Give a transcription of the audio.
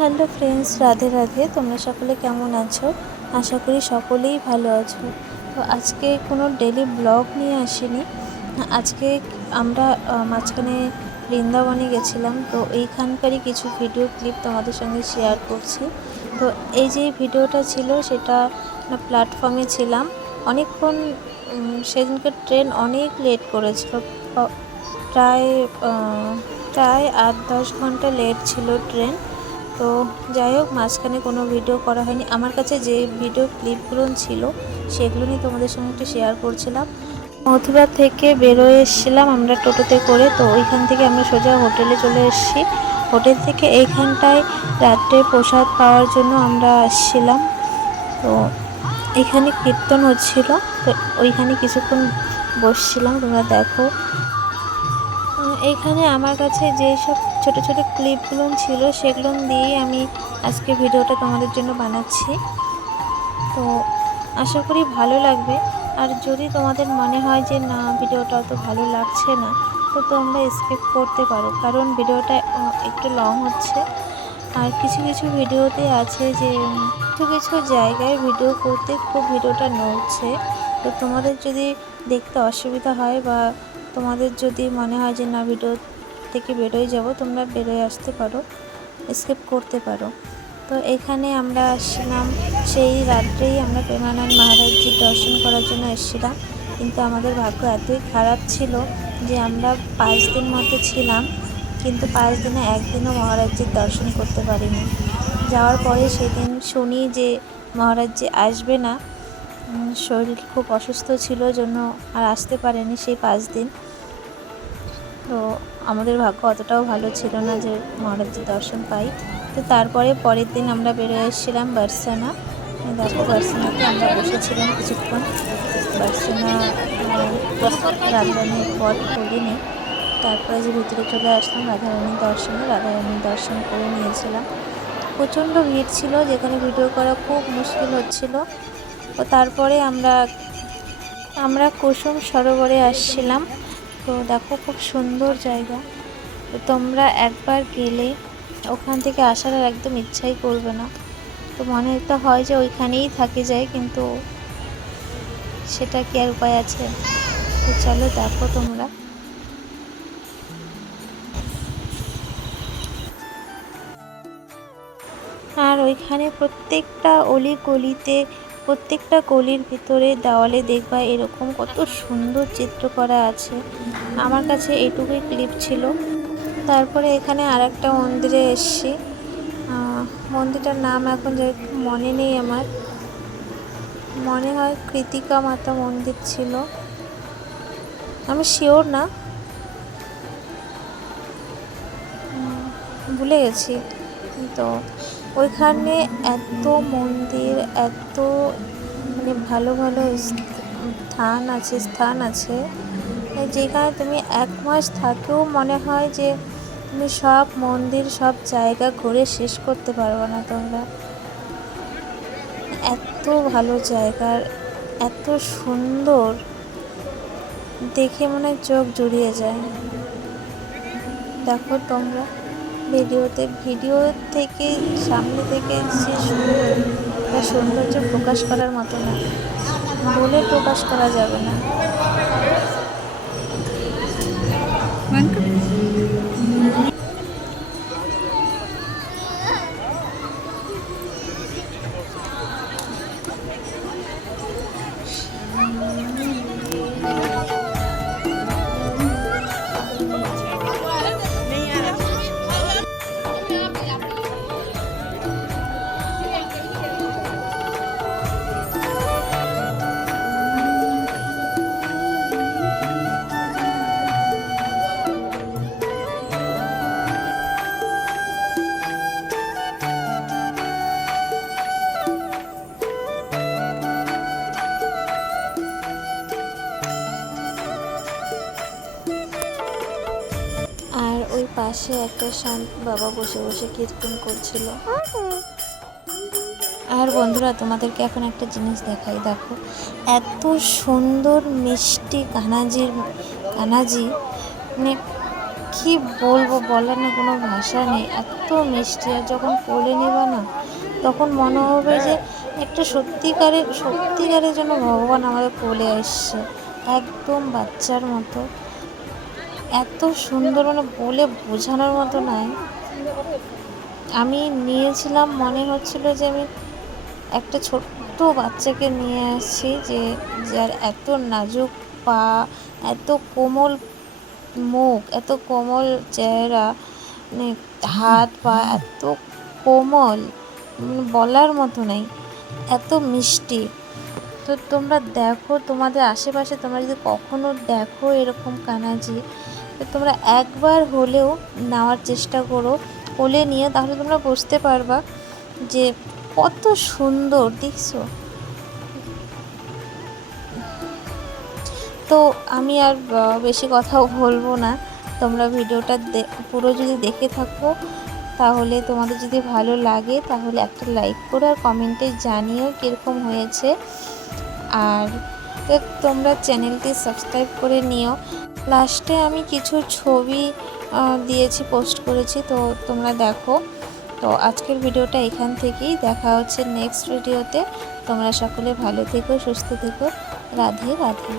Hello friends, Radhe Radhe. তোমরা সকলে কেমন আছো? আশা করি সকলেই ভালো আছো। তো আজকে কোনো ডেলি ব্লগ নিয়ে আসিনি। আজকে আমরা মাঝখানে বৃন্দাবনে গেছিলাম, তো এইখানকারই কিছু ভিডিও ক্লিপ তোমাদের সঙ্গে শেয়ার করছি। তো এই যে ভিডিওটা ছিল সেটা প্ল্যাটফর্মে ছিলাম অনেকক্ষণ। সেদিনকার ট্রেন অনেক লেট করেছিল, প্রায় প্রায় 8-10 ঘন্টা লেট ছিল ট্রেন। তো যাই হোক, মাঝখানে কোনো ভিডিও করা হয়নি। আমার কাছে যে ভিডিও ক্লিপগুলো ছিল সেগুলো নিয়ে তোমাদের সঙ্গে একটু শেয়ার করছিলাম। মথুরা থেকে বেরোয় এসেছিলাম আমরা টোটোতে করে। তো ওইখান থেকে আমরা সোজা হোটেলে চলে এসেছি। হোটেল থেকে এইখানটায় রাত্রে প্রসাদ পাওয়ার জন্য আমরা আসছিলাম। তো এখানে কীর্তন হচ্ছিল, তো ওইখানে কিছুক্ষণ বসছিলাম। তোমরা দেখো, এইখানে আমার কাছে যেসব ছোট ছোট ক্লিপগুলো ছিল সেগুলো দিয়েই আমি আজকে ভিডিওটা তোমাদের জন্য বানাচ্ছি। তো আশা করি ভালো লাগবে। আর যদি তোমাদের মনে হয় যে না, ভিডিওটা অত ভালো লাগছে না, তো তোমরা স্কিপ করতে পারো, কারণ ভিডিওটা একটু লং হচ্ছে। আর কিছু কিছু ভিডিওতে আছে যে কিছু কিছু জায়গায় ভিডিও করতে খুব ভিডিওটা নড়ছে। তো তোমাদের যদি দেখতে অসুবিধা হয় বা তোমাদের যদি মনে হয় যে না, ভিডিও থেকে বেরোয় যাব, তোমরা বেরোয় আসতে পারো, স্কিপ করতে পারো। তো এখানে আমরা আসছিলাম, সেই রাত্রেই আমরা প্রেমানন্দ মহারাজজির দর্শন করার জন্য এসেছিলাম। কিন্তু আমাদের ভাগ্য এতই খারাপ ছিল যে আমরা 5 দিন মতো ছিলাম, কিন্তু 5 দিনে একদিনও মহারাজজির দর্শন করতে পারিনি। যাওয়ার পরে সেদিন শুনি যে মহারাজজি আসবে না, শরীর খুব অসুস্থ ছিল, জন্য আর আসতে পারেনি সেই 5 দিন। তো আমাদের ভাগ্য অতটাও ভালো ছিল না যে মহারাজজির দর্শন পাই। তো তারপরে পরের দিন আমরা বেরোয় এসেছিলাম বার্সানা। দেখো, বার্সানাতে আমরা বসেছিলাম কিছুক্ষণ। বার্সানা রাধারানীর পথ খুলিনি, তারপরে যে ভিতরে চলে আসলাম রাধারানীর দর্শনে। রাধারানীর দর্শন করে নিয়েছিলাম। প্রচণ্ড ভিড় ছিল, যেখানে ভিডিও করা খুব মুশকিল হচ্ছিল। তো তারপরে আমরা কুসুম সরোবরে আসছিলাম। তো দেখো, খুব সুন্দর জায়গা। তো তোমরা একবার গেলে ওখান থেকে আসার আর একদম ইচ্ছাই করবে না। তো মনে তো হয় যে ওইখানেই থাকি যায়, কিন্তু সেটা কি আর উপায় আছে? তো চলো দেখো তোমরা। আর ওইখানে প্রত্যেকটা অলি গলিতে, প্রত্যেকটা গলির ভিতরে দেওয়ালে দেখবা এরকম কত সুন্দর চিত্র করা আছে। আমার কাছে এইটুকুই ক্লিপ ছিল। তারপরে এখানে আর একটা মন্দিরে এসছি। মন্দিরটার নাম এখন যে মনে নেই আমার, মনে হয় কৃতিকা মাতা মন্দির ছিল, আমি শিওর না, ভুলে গেছি। তো ওইখানে এত মন্দির, এত ভালো ভালো স্থান আছে যেখানে তুমি 1 মাস থাকেও মনে হয় যে তুমি সব মন্দির, সব জায়গা ঘুরে শেষ করতে পারবে না তোমরা। এত ভালো জায়গার, এত সুন্দর, দেখে মনে চোখ জুড়িয়ে যায়। দেখো তোমরা ভিডিও থেকে, সামনে থেকে সে সুন্দর, তার সৌন্দর্য প্রকাশ করার মতো না, বলে প্রকাশ করা যাবে না। আর ওই পাশে একটা শান্ত বাবা বসে বসে কীর্তন করছিল। আর বন্ধুরা, তোমাদেরকে এখন একটা জিনিস দেখাই। দেখো, এত সুন্দর মিষ্টি কানাজি, কি বলবো, বলার না কোনো ভাষা নেই, এত মিষ্টি। আর যখন কোলে নেবা না তখন মনে হবে যে একটা সত্যিকারের জন্য ভগবান আমাদের কোলে এসছে, একদম বাচ্চার মতো। এত সুন্দর, মানে বলে বোঝানোর মতো নাই। আমি নিয়েছিলাম, মনে হচ্ছিল যে আমি একটা ছোট্ট বাচ্চাকে নিয়ে আসছি, যার এত নাজুক পা, এত কোমল মুখ, এত কোমল চেহারা, মানে হাত পা এত কোমল, বলার মতো নাই, এত মিষ্টি। তো তোমরা দেখো, তোমাদের আশেপাশে তোমরা যদি কখনো দেখো এরকম কানাজি, তো তোমরা একবার হলেও নেওয়ার চেষ্টা করো কোলে নিয়ে, তাহলে তোমরা বুঝতে পারবা যে কত সুন্দর, দেখছো। তো আমি আর বেশি কথাও বলবো না, তোমরা ভিডিওটা পুরো যদি দেখে থাকো, তাহলে তোমাদের যদি ভালো লাগে তাহলে একটা লাইক করো আর কমেন্টে জানিও কীরকম হয়েছে। আর তোমরা চ্যানেলটি সাবস্ক্রাইব করে নিও। লাস্টে আমি কিছু ছবি দিয়েছি, পোস্ট করেছি, তো তোমরা দেখো। তো আজকের ভিডিওটা এখান থেকেই, দেখা হচ্ছে নেক্সট ভিডিওতে। তোমরা সকলে ভালো থেকো, সুস্থ থেকো। রাধে রাধে।